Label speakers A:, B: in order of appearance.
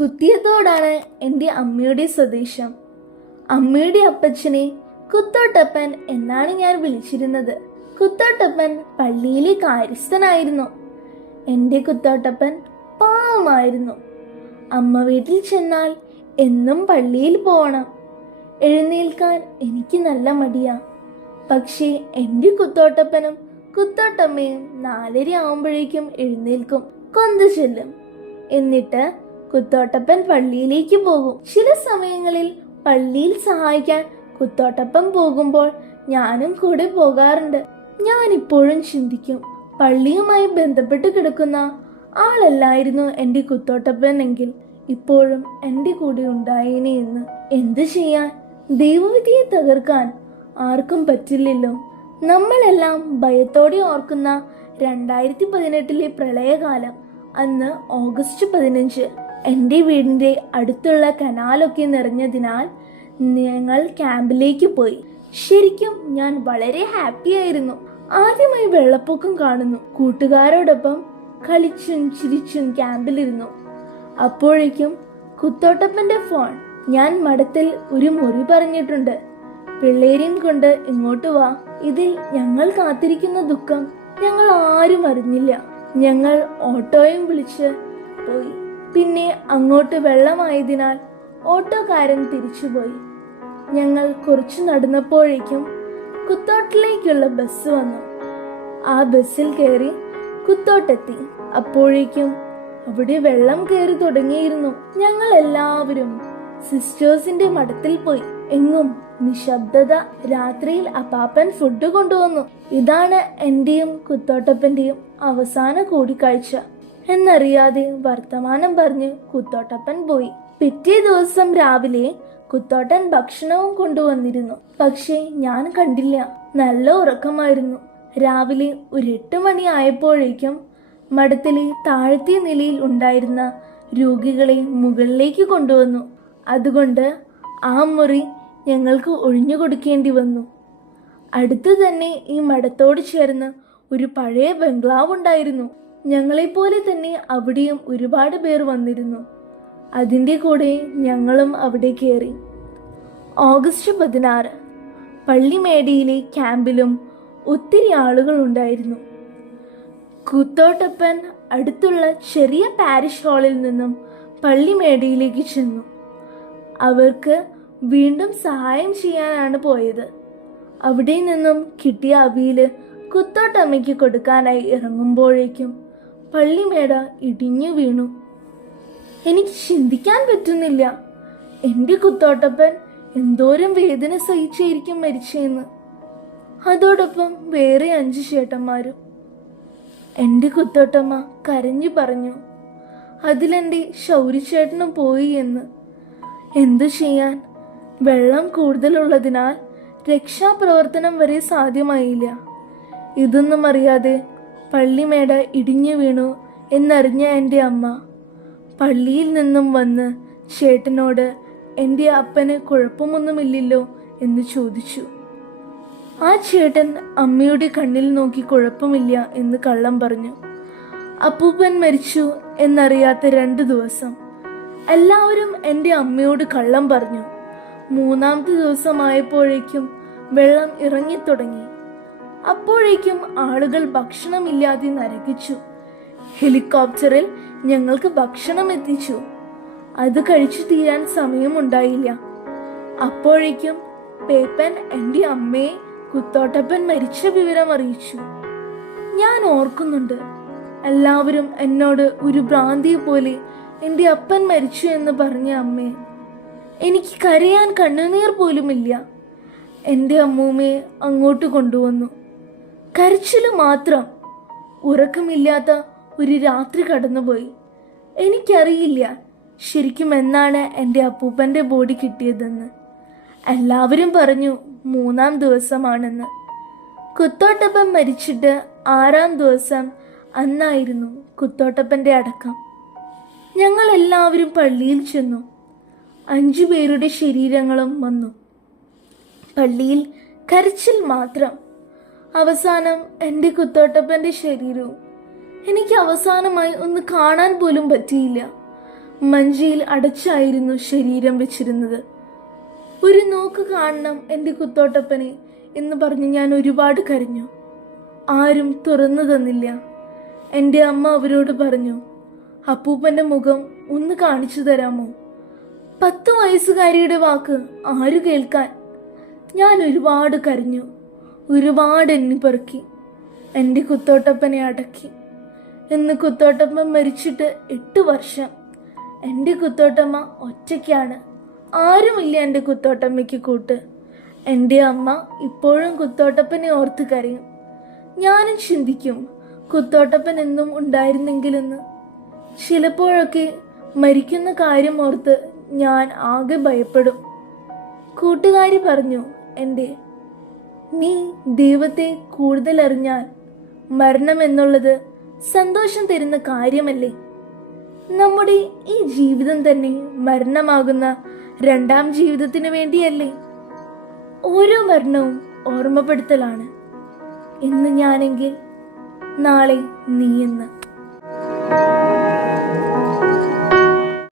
A: കുത്തിയത്തോടാണ് എന്റെ അമ്മയുടെ സ്വദേശം. അമ്മയുടെ അപ്പച്ചനെ കുത്തോട്ടപ്പൻ എന്നാണ് ഞാൻ വിളിച്ചിരുന്നത്. കുത്തോട്ടപ്പൻ പള്ളിയിലെ കാര്യസ്ഥനായിരുന്നു. എന്റെ കുത്തോട്ടപ്പൻ പാവമായിരുന്നു. അമ്മ വീട്ടിൽ ചെന്നാൽ എന്നും പള്ളിയിൽ പോകണം എഴുന്നേൽക്കാൻ എനിക്ക് നല്ല മടിയാ. പക്ഷേ എന്റെ കുത്തോട്ടപ്പനും കുത്തോട്ടമ്മയും നാലര ആവുമ്പോഴേക്കും എഴുന്നേൽക്കും. കൊന്തു ചെല്ലും. എന്നിട്ട് കുത്തോട്ടപ്പൻ പള്ളിയിലേക്ക് പോകും. ചില സമയങ്ങളിൽ പള്ളിയിൽ സഹായിക്കാൻ കുത്തോട്ടപ്പൻ പോകുമ്പോൾ ഞാനും കൂടെ പോകാറുണ്ട്. ഞാൻ ഇപ്പോഴും ചിന്തിക്കും പള്ളിയുമായി ബന്ധപ്പെട്ട് കിടക്കുന്ന ആളല്ലായിരുന്നു എന്റെ കുത്തോട്ടപ്പൻ എങ്കിൽ ഇപ്പോഴും എന്റെ കൂടെ ഉണ്ടായേനെ എന്ന്. എന്ത് ചെയ്യാൻ? ദൈവവിധിയെ തകർക്കാൻ ആർക്കും പറ്റില്ലല്ലോ. നമ്മളെല്ലാം ഭയത്തോടെ ഓർക്കുന്ന രണ്ടായിരത്തി പതിനെട്ടിലെ പ്രളയകാലം അന്ന് ഓഗസ്റ്റ് പതിനഞ്ച്. എന്റെ വീടിന്റെ അടുത്തുള്ള കനാലൊക്കെ നിറഞ്ഞതിനാൽ ഞങ്ങൾ ക്യാമ്പിലേക്ക് പോയി. ശരിക്കും ഞാൻ വളരെ ഹാപ്പി ആയിരുന്നു. ആദ്യമായി വെള്ളപ്പൊക്കം കാണുന്നു. കൂട്ടുകാരോടൊപ്പം കളിച്ചും ചിരിച്ചും ക്യാമ്പിലിരുന്നു. അപ്പോഴേക്കും കുത്തോട്ടപ്പന്റെ ഫോൺ. ഞാൻ മഠത്തിൽ ഒരു മുറി പറഞ്ഞിട്ടുണ്ട്. പിള്ളേരെയും കൊണ്ട് ഇങ്ങോട്ട് വാ. ഇതിൽ ഞങ്ങൾ കാത്തിരിക്കുന്ന ദുഃഖം ഞങ്ങൾ ആരും അറിഞ്ഞില്ല. ഞങ്ങൾ ഓട്ടോയും വിളിച്ച് പോയി. പിന്നെ അങ്ങോട്ട് വെള്ളമായതിനാൽ ഓട്ടോക്കാരൻ തിരിച്ചുപോയി. ഞങ്ങൾ കുറച്ചു നടന്നപ്പോഴേക്കും കുത്തോട്ടിലേക്കുള്ള ബസ് വന്നു. ആ ബസ്സിൽ കയറി കുത്തോട്ടെത്തി. അപ്പോഴേക്കും അവിടെ വെള്ളം കയറി തുടങ്ങിയിരുന്നു. ഞങ്ങൾ എല്ലാവരും സിസ്റ്റേഴ്സിന്റെ മഠത്തിൽ പോയി. എങ്ങും നിശബ്ദത രാത്രിയിൽ അപ്പാപ്പൻ ഫുഡ് കൊണ്ടുവന്നു. ഇതാണ് എന്റെയും കുത്തോട്ടപ്പന്റെയും അവസാന കൂടിക്കാഴ്ച. എന്നറിയാതെ വർത്തമാനം പറഞ്ഞ് കുത്തോട്ടപ്പൻ പോയി. പിറ്റേ ദിവസം രാവിലെ കുത്തോട്ടൻ ഭക്ഷണവും കൊണ്ടുവന്നിരുന്നു. പക്ഷേ ഞാൻ കണ്ടില്ല. നല്ല ഉറക്കമായിരുന്നു. രാവിലെ ഒരു എട്ട് മണി ആയപ്പോഴേക്കും മഠത്തിലെ താഴത്തെ നിലയിൽ ഉണ്ടായിരുന്ന രോഗികളെ മുകളിലേക്ക് കൊണ്ടുവന്നു. അതുകൊണ്ട് ആ മുറി ഞങ്ങൾക്ക് ഒഴിഞ്ഞു കൊടുക്കേണ്ടി വന്നു. അടുത്തു തന്നെ ഈ മഠത്തോട് ചേർന്ന് ഒരു പഴയ ബംഗ്ലാവ് ഉണ്ടായിരുന്നു ഞങ്ങളെപ്പോലെ തന്നെ അവിടെയും ഒരുപാട് പേർ വന്നിരുന്നു. അതിന്റെ കൂടെ ഞങ്ങളും അവിടെ കയറി ഓഗസ്റ്റ് പതിനാറ് പള്ളിമേടയിലെ ക്യാമ്പിലും ഒത്തിരി ആളുകൾ ഉണ്ടായിരുന്നു. കുത്തോട്ടപ്പൻ അടുത്തുള്ള ചെറിയ പാരിഷ് ഹാളിൽ നിന്നും പള്ളിമേടയിലേക്ക് ചെന്നു. അവർക്ക് വീണ്ടും സഹായം ചെയ്യാനാണ് പോയത്. അവിടെ നിന്നും കിട്ടിയ അവിയിൽ കുത്തോട്ടമ്മയ്ക്ക് കൊടുക്കാനായി ഇറങ്ങുമ്പോഴേക്കും പള്ളിമേട ഇടിഞ്ഞു വീണു. എനിക്ക് ചിന്തിക്കാൻ പറ്റുന്നില്ല. എന്റെ കുത്തോട്ടപ്പൻ എന്തോരം വേദന സഹിച്ചായിരിക്കും മരിച്ചതെന്ന് അതോടൊപ്പം വേറെ അഞ്ച് ചേട്ടന്മാരും. എന്റെ കുത്തോട്ടമ്മ കരഞ്ഞു പറഞ്ഞു അതിലെന്റെ ശൗരിച്ചേട്ടനും പോയി എന്ന്. എന്തു ചെയ്യാൻ? വെള്ളം കൂടുതലുള്ളതിനാൽ രക്ഷാപ്രവർത്തനം വരെ സാധ്യമായില്ല. ഇതൊന്നും അറിയാതെ പള്ളിമേട ഇടിഞ്ഞു വീണു എന്നറിഞ്ഞ എന്റെ അമ്മ. പള്ളിയിൽ നിന്നും വന്ന് ചേട്ടനോട് എന്റെ അപ്പന് കുഴപ്പമൊന്നുമില്ലല്ലോ എന്ന് ചോദിച്ചു. ആ ചേട്ടൻ അമ്മയുടെ കണ്ണിൽ നോക്കി കുഴപ്പമില്ല എന്ന് കള്ളം പറഞ്ഞു. അപ്പൂപ്പൻ മരിച്ചു എന്നറിയാത്ത രണ്ട് ദിവസം. എല്ലാവരും എന്റെ അമ്മയോട് കള്ളം പറഞ്ഞു. മൂന്നാമത്തെ ദിവസമായപ്പോഴേക്കും വെള്ളം ഇറങ്ങിത്തുടങ്ങി. അപ്പോഴേക്കും ആളുകൾ ഭക്ഷണമില്ലാതെ നരകിച്ചു. ഹെലികോപ്റ്ററിൽ ഞങ്ങൾക്ക് ഭക്ഷണം എത്തിച്ചു. അത് കഴിച്ചു തീരാൻ സമയമുണ്ടായില്ല. അപ്പോഴേക്കും പേപ്പൻ എന്റെ അമ്മയെ കുത്തോട്ടപ്പൻ മരിച്ച വിവരം അറിയിച്ചു. ഞാൻ ഓർക്കുന്നുണ്ട്. എല്ലാവരും എന്നോട് ഒരു ഭ്രാന്തിയെ പോലെ എന്റെ അപ്പൻ മരിച്ചു എന്ന് പറഞ്ഞ അമ്മയെ എനിക്ക് കരയാൻ കണ്ണുനീർ പോലുമില്ല. എന്റെ അമ്മൂമ്മയെ അങ്ങോട്ട് കൊണ്ടുവന്നു. കരച്ചിൽ മാത്രം. ഉറക്കമില്ലാത്ത ഒരു രാത്രി കടന്നുപോയി. എനിക്കറിയില്ല ശരിക്കും എന്നാണ് എന്റെ അപ്പൂപ്പന്റെ ബോഡി കിട്ടിയതെന്ന്. എല്ലാവരും പറഞ്ഞു മൂന്നാം ദിവസമാണെന്ന്. കുത്തോട്ടപ്പൻ മരിച്ചിട്ട് ആറാം ദിവസം അന്നായിരുന്നു കുത്തോട്ടപ്പന്റെ അടക്കം. ഞങ്ങൾ എല്ലാവരും പള്ളിയിൽ ചെന്നു. അഞ്ചു പേരുടെ ശരീരങ്ങളും വന്നു. പള്ളിയിൽ കരച്ചിൽ മാത്രം. അവസാനം എന്റെ കുത്തോട്ടപ്പന്റെ ശരീരവും എനിക്ക് അവസാനമായി ഒന്ന് കാണാൻ പോലും പറ്റിയില്ല. മഞ്ചിയിൽ അടച്ചായിരുന്നു ശരീരം വെച്ചിരുന്നത്. ഒരു നോക്ക് കാണണം എന്റെ കുത്തോട്ടപ്പനെ എന്ന് പറഞ്ഞ് ഞാൻ ഒരുപാട് കരഞ്ഞു. ആരും തുറന്നു തന്നില്ല. എന്റെ അമ്മ അവരോട് പറഞ്ഞു അപ്പൂപ്പന്റെ മുഖം ഒന്ന് കാണിച്ചു തരാമോ? പത്ത് വയസ്സുകാരിയുടെ വാക്ക് ആര് കേൾക്കാൻ? ഞാൻ ഒരുപാട് കരഞ്ഞു. ഒരുപാട് എണ്ണി പെറുക്കി. എന്റെ കുത്തോട്ടപ്പനെ അടക്കി. ഇന്ന് കുത്തോട്ടമ്മ മരിച്ചിട്ട് എട്ട് വർഷം. എന്റെ കുത്തോട്ടമ്മ ഒറ്റയ്ക്കാണ്. ആരുമില്ല എന്റെ കുത്തോട്ടമ്മയ്ക്ക് കൂട്ട്. എന്റെ അമ്മ ഇപ്പോഴും കുത്തോട്ടപ്പനെ ഓർത്ത് കരയും. ഞാനും ചിന്തിക്കും കുത്തോട്ടപ്പൻ എന്നും ഉണ്ടായിരുന്നെങ്കിലെന്ന്. ചിലപ്പോഴൊക്കെ മരിക്കുന്ന കാര്യം ഓർത്ത് ഞാൻ ആകെ ഭയപ്പെടും. കൂട്ടുകാരി പറഞ്ഞു എന്റെ നീ ദൈവത്തെ കൂടുതൽ അറിഞ്ഞാൽ മരണം എന്നുള്ളത് സന്തോഷം തരുന്ന കാര്യമല്ലേ? നമ്മുടെ ഈ ജീവിതം തന്നെ മരണമാകുന്ന രണ്ടാം ജീവിതത്തിന് വേണ്ടിയല്ലേ? ഓരോ മരണവും ഓർമ്മപ്പെടുത്തലാണ്. ഇന്ന് ഞാനെങ്കിൽ നാളെ നീയെന്ന്